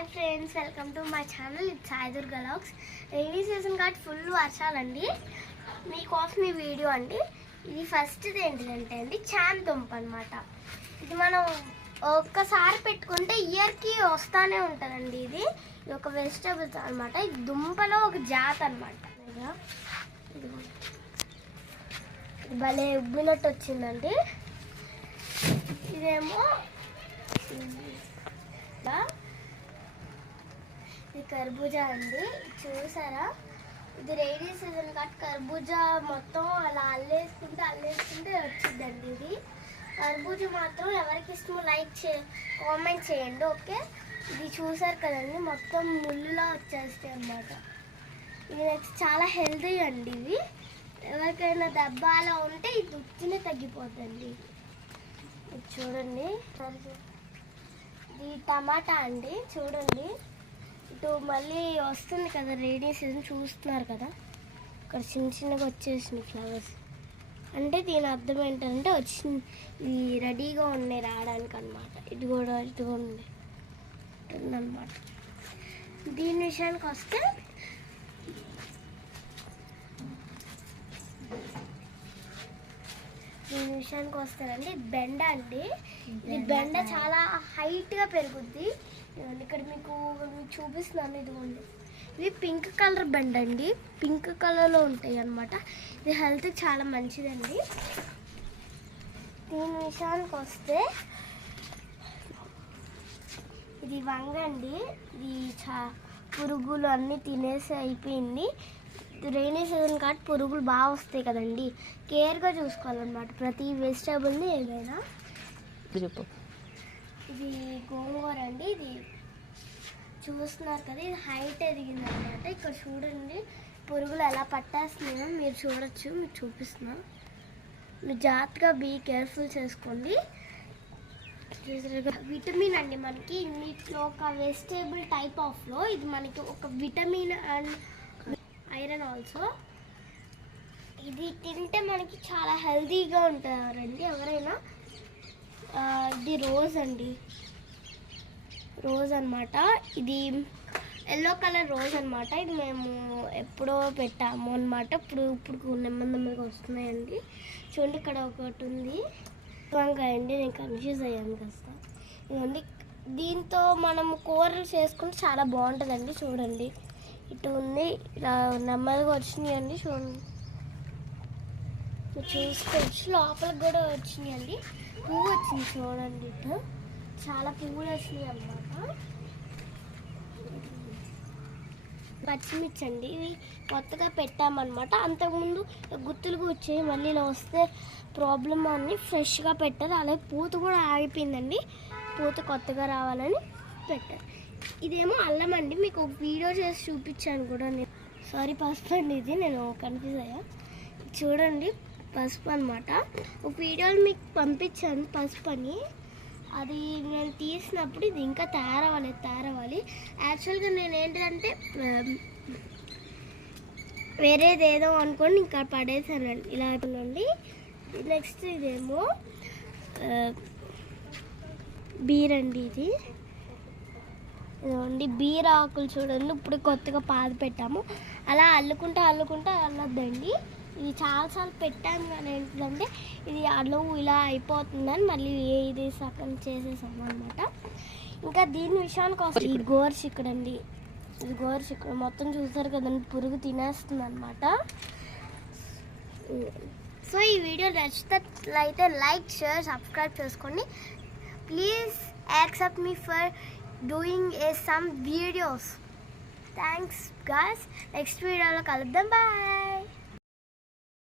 Hi friends, welcome to my channel. It's Sai Durga vlogs. Rainy season కాబట్టి full వర్షాలండి. మీకోసం ఈ video అండి. ఇది ఫస్ట్ది ఏంటిదంటే అండి చామ్ దుంప అనమాట. ఇది మనం ఒక్కసారి పెట్టుకుంటే ఇయర్కి వస్తూనే ఉంటుందండి. ఇది ఒక వెజిటబుల్స్ అనమాట. ఇది దుంపలో ఒక జాత్ అనమాట. ఇది భలే ఉబ్బినట్టు వచ్చిందండి. ఇదేమో ఇది కర్బూజా అండి. చూసారా, ఇది రైనీ సీజన్ కాబట్టి కర్బూజా మొత్తం అలా అల్లేసుకుంటే వచ్చిందండి. ఇది కర్బూజా మాత్రం ఎవరికి ఇష్టమో కామెంట్ చేయండి. ఓకే, ఇది చూసారు కదండి, మొత్తం ముళ్ళులా వచ్చేస్తాయి అన్నమాట. ఇది నెక్స్ట్ చాలా హెల్తీ అండి. ఇవి ఎవరికైనా దెబ్బ అలా ఉంటే ఇది ఉత్తినే తగ్గిపోతుంది. ఇది చూడండి, ఇది టమాటా అండి. చూడండి, ఇటు మళ్ళీ వస్తుంది కదా రైనీ సీజన్, చూస్తున్నారు కదా ఇక్కడ చిన్న చిన్నగా వచ్చేసింది ఫ్లవర్స్. అంటే దీని అర్థం ఏంటంటే ఇది రెడీగా ఉన్నాయి రావడానికి అనమాట. ఇది కూడా ఉందన్నమాట. దీని విషయానికి వస్తే వస్తారండి బెండ అండి. ఇది బెండ చాలా హైట్గా పెరుగుద్ది. ఇక్కడ మీకు చూపిస్తున్నాను. ఇదిగోండి, ఇది పింక్ కలర్ బెండ అండి. పింక్ కలర్లో ఉంటాయి అన్నమాట. ఇది హెల్త్కి చాలా మంచిదండి. దీని విషయానికి వస్తే ఇది వంగ అండి. ఇది పురుగులు అన్నీ తినేసి అయిపోయింది. రైనీ సీజన్ కాబట్టి పురుగులు బాగా వస్తాయి కదండి. కేర్గా చూసుకోవాలన్నమాట ప్రతి వెజిటేబుల్ని. ఏదైనా చెప్పు. ఇది గోంగూర అండి. ఇది చూస్తున్నారు కదా, ఇది హైట్ ఎదిగింది అనమాట. ఇక్కడ చూడండి పురుగులు ఎలా పట్టేస్తున్నాయో మీరు చూడొచ్చు. మీకు చూపిస్తున్నా, మీరు జాగ్రత్తగా కేర్ఫుల్ చేసుకోండి. విటమిన్ అండి మనకి ఇన్నిట్లో ఒక వెజిటేబుల్ టైప్ ఆఫ్లో ఇది మనకి ఒక విటమిన్ అండ్ ఐరన్ ఆల్సో. ఇది తింటే మనకి చాలా హెల్తీగా ఉంటారండి ఎవరైనా. ఇది రోజ్ అండి, రోజ్ అనమాట. ఇది ఎల్లో కలర్ రోజ్ అనమాట. ఇది మేము ఎప్పుడో పెట్టాము అనమాట. ఇప్పుడు నెమ్మదిగా వస్తున్నాయండి. చూడండి, ఇక్కడ ఒకటి ఉంది వంకాయ అండి. నేను కన్ఫ్యూజ్ అయ్యాను కాస్త. ఇదండి, దీంతో మనం కూరలు చేసుకుంటే చాలా బాగుంటుందండి. చూడండి, ఇటు ఉంది, ఇలా నెమ్మదిగా వచ్చినాయండి. చూడండి, చూసుకోవచ్చు. లోపలికి కూడా వచ్చినాయండి. పువ్వు వచ్చింది చూడండి, ఇటు చాలా పువ్వులు వచ్చినాయి అన్నమాట. పచ్చిమిర్చి అండి, ఇవి కొత్తగా పెట్టామన్నమాట. అంతకుముందు గుత్తులుగా వచ్చాయి, మళ్ళీ ఇలా వస్తే ప్రాబ్లమ్ అని ఫ్రెష్గా పెట్టారు. అలాగే పూత కూడా ఆగిపోయిందండి. పూత కొత్తగా రావాలని పెట్టారు. ఇదేమో అల్లం అండి. మీకు ఒక వీడియో చేసి చూపించాను కూడా నేను. సారీ, పసుపు అండి. ఇది నేను కన్ఫ్యూజ్ అయ్యా. చూడండి, పసుపు అనమాట. ఒక వీడియోలో మీకు పంపించాను పసుపు అని. అది నేను తీసినప్పుడు ఇది ఇంకా తయారవ్వాలి. యాక్చువల్గా నేను ఏంటంటే వేరేది ఏదో అనుకోండి ఇంకా పడేసానండి. ఇలా నుండి నెక్స్ట్ ఇదేమో బీరండి. ఇదిగోండి బీర ఆకులు చూడండి, ఇప్పుడు కొత్తగా పాదు పెట్టాము. అలా అల్లుకుంటా అల్లొద్దండి. ఇది చాలాసార్లు పెట్టాను కానీ ఏంటంటే ఇది అల్లువు ఇలా అయిపోతుందని మళ్ళీ ఇది సగం చేసేసాము అనమాట. ఇంకా దీని విషయానికి వస్తే ఈ గోరుచిక్కుడు అండి. ఇది గోరుచిక్కుడు మొత్తం చూసారు కదండి, పురుగు తినేస్తుంది అనమాట. సో ఈ వీడియో నచ్చినట్లయితే లైక్, షేర్, సబ్స్క్రైబ్ చేసుకోండి. Please accept me for doing some videos. Thanks guys, next video lo kaluddam. Bye.